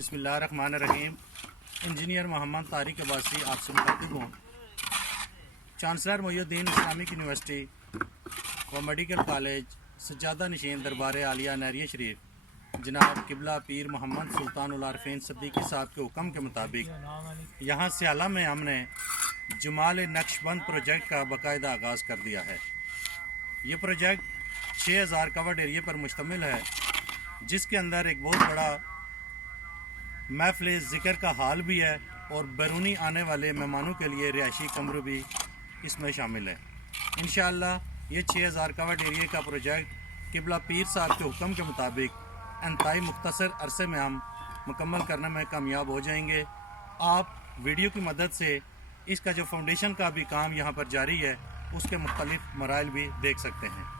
بسم اللہ الرحمن الرحیم۔ انجینئر محمد طارق عباسی آپ سے مخاطب ہوں۔ چانسلر محی الدین اسلامک یونیورسٹی و میڈیکل کالج سجادہ نشین دربار عالیہ نہریہ شریف جناب قبلہ پیر محمد سلطان العارفین صدیقی صاحب کے حکم کے مطابق یہاں سیالہ میں ہم نے جمال نقش بند پروجیکٹ کا باقاعدہ آغاز کر دیا ہے۔ یہ پروجیکٹ 6000 کورڈ ایریے پر مشتمل ہے، جس کے اندر ایک بہت بڑا محفل ذکر کا ہال بھی ہے اور بیرونی آنے والے مہمانوں کے لیے رہائشی کمرے بھی اس میں شامل ہے۔ انشاءاللہ یہ 6000 کورڈ ایریے کا پروجیکٹ قبلہ پیر صاحب کے حکم کے مطابق انتہائی مختصر عرصے میں ہم مکمل کرنے میں کامیاب ہو جائیں گے۔ آپ ویڈیو کی مدد سے اس کا جو فاؤنڈیشن کا بھی کام یہاں پر جاری ہے اس کے مختلف مراحل بھی دیکھ سکتے ہیں۔